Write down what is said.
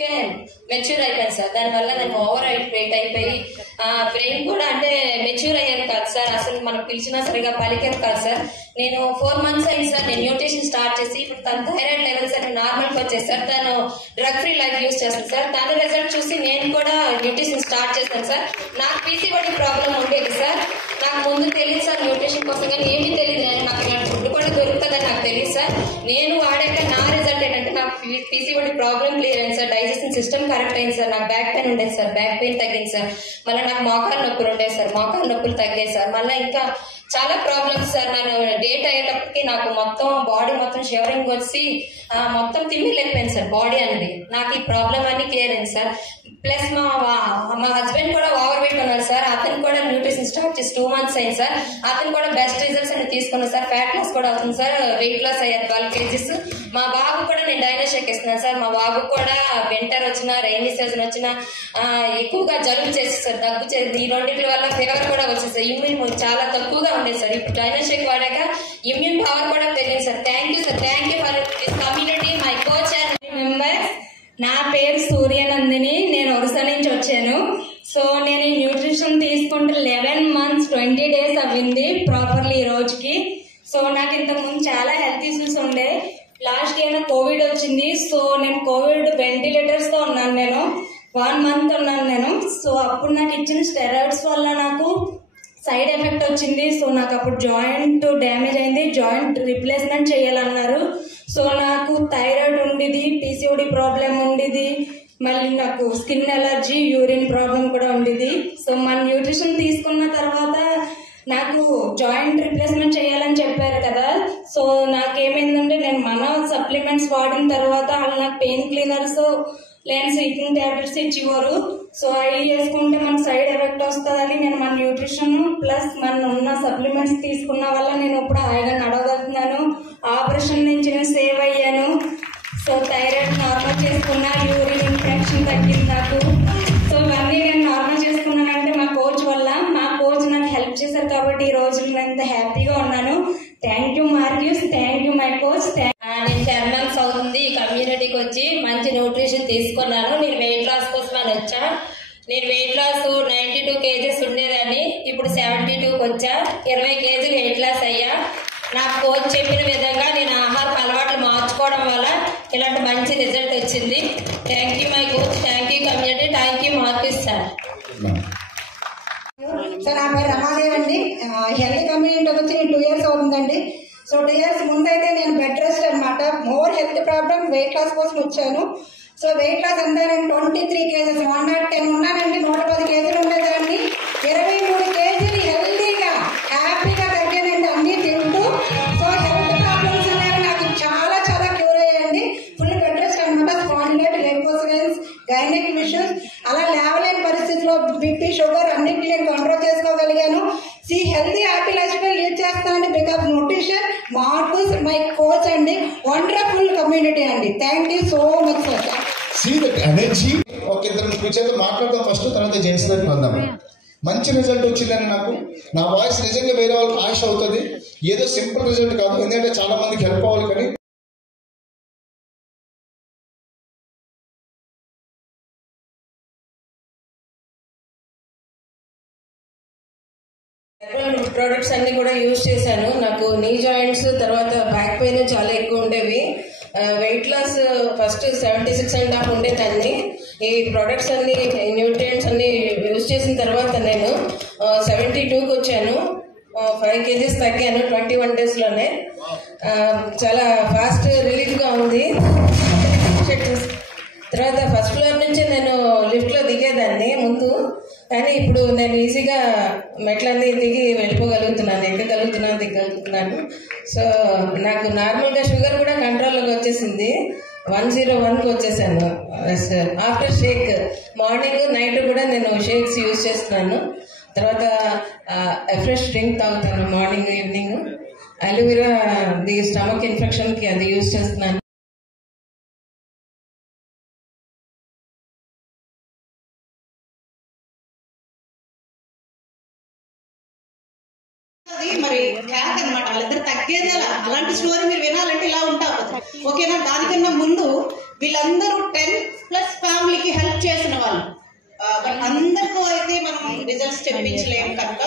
కే mature అయిపోయాను sir. దానివల్ల నాకు ఓవర్ వెయిట్ అయిపోయి బ్రెయిన్ కూడా అంటే మెచ్యూర్ అయ్యాను కాదు సార్. అసలు మనం పిలిచినా సరిగా పలికాను కాదు సార్. నేను 4 months అయింది సార్ నేను న్యూట్రిషన్ స్టార్ట్ చేసి. ఇప్పుడు తన థైరాయిడ్ లెవెల్స్ అన్ని నార్మల్కి వచ్చాయి సార్. తను డ్రగ్ ఫ్రీ లైఫ్ యూజ్ చేస్తాను సార్. తన రిజల్ట్ చూసి నేను కూడా న్యూట్రిషన్ స్టార్ట్ చేస్తాను సార్. నాకు పీసీఓడి ప్రాబ్లం ఉండేది సార్. నాకు ముందు తెలియదు సార్ న్యూట్రిషన్ కోసం, కానీ ఏమీ తెలియదు. నాకు ఇలాంటి ఫుడ్ కూడా దొరుకుతుందని నాకు తెలియదు సార్. నేను వాడాక నా రిజల్ట్ ఏంటంటే నాకు పీసీఓడి ప్రాబ్లం క్లియర్ అయింది సార్. డైజెషన్ సిస్టమ్ కరెక్ట్ అయింది సార్. నాకు బ్యాక్ పెయిన్ ఉండేది సార్, బ్యాక్ పెయిన్ తగ్గింది సార్. మళ్ళీ నాకు మోకాలు నొప్పులు ఉండేది సార్, మోకాలు నొప్పులు తగ్గాయి సార్. మళ్ళీ ఇంకా చాలా ప్రాబ్లమ్స్ సార్. నేను డేట్ అయ్యేటప్పటికి నాకు మొత్తం బాడీ మొత్తం షివరింగ్ వచ్చి మొత్తం తిమ్మిలేకపోయింది సార్ బాడీ అనేది. నాకు ఈ ప్రాబ్లం అన్ని క్లియర్ అయింది సార్. ప్లస్ మా హస్బెండ్ కూడా ఓవర్ వెయిట్ ఉన్నారు సార్. అతను కూడా న్యూట్రిషన్ స్టార్ట్ చేసి 2 months అయింది సార్. అతను కూడా బెస్ట్ రిజల్ట్స్ అని తీసుకున్నాను సార్. ఫ్యాట్ లాస్ కూడా అవుతుంది సార్. వెయిట్ లాస్ అయ్యారు 12 kgs. మా బాబు కూడా నేను డైనోషేక్ ఇస్తున్నాను సార్. మా బాబు కూడా వింటర్ వచ్చినా రైనీ సీజన్ వచ్చినా ఎక్కువగా జలుబు చేసి సార్, దగ్గు చేసి, ఈ రెండింటి వల్ల ఫీవర్ కూడా వచ్చింది సార్. ఇమ్యూన్ చాలా తక్కువగా ఉండేది సార్. ఇప్పుడు డైనోషేక్ వాడాక ఇమ్యూన్ పవర్ కూడా పెరిగింది sir. Thank you sir. Thank you for this community, my coach and members. నా పేరు సూర్యనందిని, నేను ఒరిస్సా నుంచి వచ్చాను. సో నేను ఈ న్యూట్రిషన్ తీసుకుంటే 11 months 20 days అవ్వింది ప్రాపర్లీ ఈ రోజుకి. సో నాకు ఇంతకుముందు చాలా హెల్త్ ఇష్యూస్ ఉండే. లాస్ట్ ఇయర్ కోవిడ్ వచ్చింది. సో నేను కోవిడ్ వెంటిలేటర్స్ తో ఉన్నాను. నేను 1 month ఉన్నాను నేను. సో అప్పుడు నాకు ఇచ్చిన స్టెరాయిడ్స్ వల్ల నాకు సైడ్ ఎఫెక్ట్ వచ్చింది. సో నాకు అప్పుడు జాయింట్ డ్యామేజ్ అయింది, జాయింట్ రిప్లేస్మెంట్ చేయాలన్నారు. సో నాకు థైరాయిడ్ ఉండేది, పీసీఓడి ప్రాబ్లం ఉండేది, మళ్ళీ నాకు స్కిన్ ఎలర్జీ, యూరిన్ ప్రాబ్లం కూడా ఉండేది. సో మన న్యూట్రిషన్ తీసుకున్న తర్వాత నాకు జాయింట్ రిప్లేస్మెంట్ చేయాలని చెప్పారు కదా. సో నాకేమైందంటే నేను మన సప్లిమెంట్స్ వాడిన తర్వాత వాళ్ళు నాకు పెయిన్ క్లీనర్స్ లేని స్లీపింగ్ టాబ్లెట్స్ ఇచ్చేవారు. సో అవి వేసుకుంటే మనకు సైడ్ ఎఫెక్ట్ వస్తుందని నేను మన న్యూట్రిషన్ ప్లస్ మన ఉన్న సప్లిమెంట్స్ తీసుకున్న వల్ల నేను ఇప్పుడు హాయిగా నడవగలుగుతున్నాను. ఆపరేషన్ నుంచి నేను సేవ్ అయ్యాను. సో థైరాయిడ్ నార్మల్ చేసుకున్నా, యూరిన్ ఇన్ఫెక్షన్ తగ్గింది నాకు. సో ఇవన్నీ నేను నార్మల్ చేసుకున్నానంటే మా కోచ్ వల్ల. మా కోచ్ నాకు హెల్ప్ చేశారు కాబట్టి ఈ రోజు నేను ఎంత హ్యాపీగా ఉన్నాను. Thank you Marques, thank you my coach. నేను 10 months అవుతుంది ఈ కమ్యూనిటీకి వచ్చి. మంచి న్యూట్రిషన్ తీసుకున్నాను. నేను వెయిట్ లాస్ కోసం అని వచ్చా. నేను వెయిట్ లాస్ 92 kgs ఉండేదాన్ని, ఇప్పుడు 72కి వచ్చా. 20 kg వెయిట్ లాస్ అయ్యా. నా కోచ్ చెప్పిన విధంగా నేను ఆహార అలవాట్లు మార్చుకోవడం వల్ల ఇలాంటి మంచి రిజల్ట్ వచ్చింది. Thank you my coach, thank you community, thank you Marques sir. So నా పేరు రమాదేవి అండి. హెల్త్ కమ్యూనిటీ వచ్చి 2 years అవుతుందండి. సో 2 years ముందైతే నేను బెడ్ రెస్ట్ అనమాట. More health problem, weight loss కోసం వచ్చాను. సో వెయిట్ లాస్ అంతా నేను 23 kgs 110 ఉన్నానండి. 110 kgs ఉండేదాన్ని. 23 kgs హెల్తీగా హ్యాపీగా తగ్గానండి అన్ని తింటూ. సో హెల్త్ ప్రాబ్లమ్స్ అనేవి నాకు చాలా చాలా క్యూర్ అయ్యాయండి. ఫుల్ బెడ్ రెస్ట్ అనమాట. స్పాండిలైటిస్, లెగోసిన్స్, గైనిక్ ఇష్యూస్ అలా లేవలేని పరిస్థితిలో బీపీ, షుగర్ అన్నింటినీ నేను కంట్రోల్ చేసుకోగలిగాను. Healthy happy life style lead చేస్తానండి because nutrition Marcus my coach అండి. వండర్ఫుల్ కమ్యూనిటీ అండి. Thank you so much sir. See that energy. ఒక ఇద్దరు కూర్చొని మాట్లాడదాం ఫస్ట్, తర్వాత జెంట్స్ దగ్గర వద్దాం. మంచి రిజల్ట్ వచ్చిందని నాకు. నా వాయిస్ నిజంగా వేరే వాళ్ళకి ఆశ అవుతుంది. ఏదో సింపుల్ రిజల్ట్ కాదు, ఎందుకంటే చాలా మందికి హెల్ప్ అవ్వాలి. కానీ ప్రొడక్ట్స్ అన్ని కూడా యూజ్ చేశాను. నాకు నీ జాయింట్స్ తర్వాత బ్యాక్ పెయిన్ చాలా ఎక్కువ ఉండేవి. వెయిట్ లాస్ ఫస్ట్ 76.5 ఉండేదాన్ని. ఈ ప్రొడక్ట్స్ అన్ని, న్యూట్రియంట్స్ అన్ని యూజ్ చేసిన తర్వాత నేను 72కి వచ్చాను. 5 kgs తగ్గాను 21 days లోనే. చాలా ఫాస్ట్ రిలీఫ్గా ఉంది. తర్వాత ఫస్ట్ ఫ్లోర్ నుంచి నేను లిఫ్ట్లో దిగేదాన్ని ముందు, కానీ ఇప్పుడు నేను ఈజీగా మెట్లన్నీ దిగి వెళ్ళిపోగలుగుతున్నాను, ఎక్కగలుగుతున్నాను, దిగలుగుతున్నాను. సో నాకు నార్మల్గా షుగర్ కూడా కంట్రోల్లోకి వచ్చేసింది. 101కి వచ్చేసాను. ఆఫ్టర్ షేక్ మార్నింగ్ నైట్ కూడా నేను షేక్స్ యూజ్ చేస్తున్నాను. తర్వాత ఫ్రెష్ డ్రింక్ తాగుతాను మార్నింగ్ ఈవినింగ్. అలోవెరా ది స్టమక్ ఇన్ఫెక్షన్కి అది యూజ్ చేస్తున్నాను. మరి క్యాక్ అనమాట. వాళ్ళిద్దరు తగ్గేది అలాంటి స్టోరీ మీరు వినాలంటే ఇలా ఉంటారు. ఓకేనా? దానికన్నా ముందు వీళ్ళందరూ 10+ చేసిన వాళ్ళు. బట్ అందరితో అయితే మనం రిజల్ట్స్ తెప్పించలేము కనుక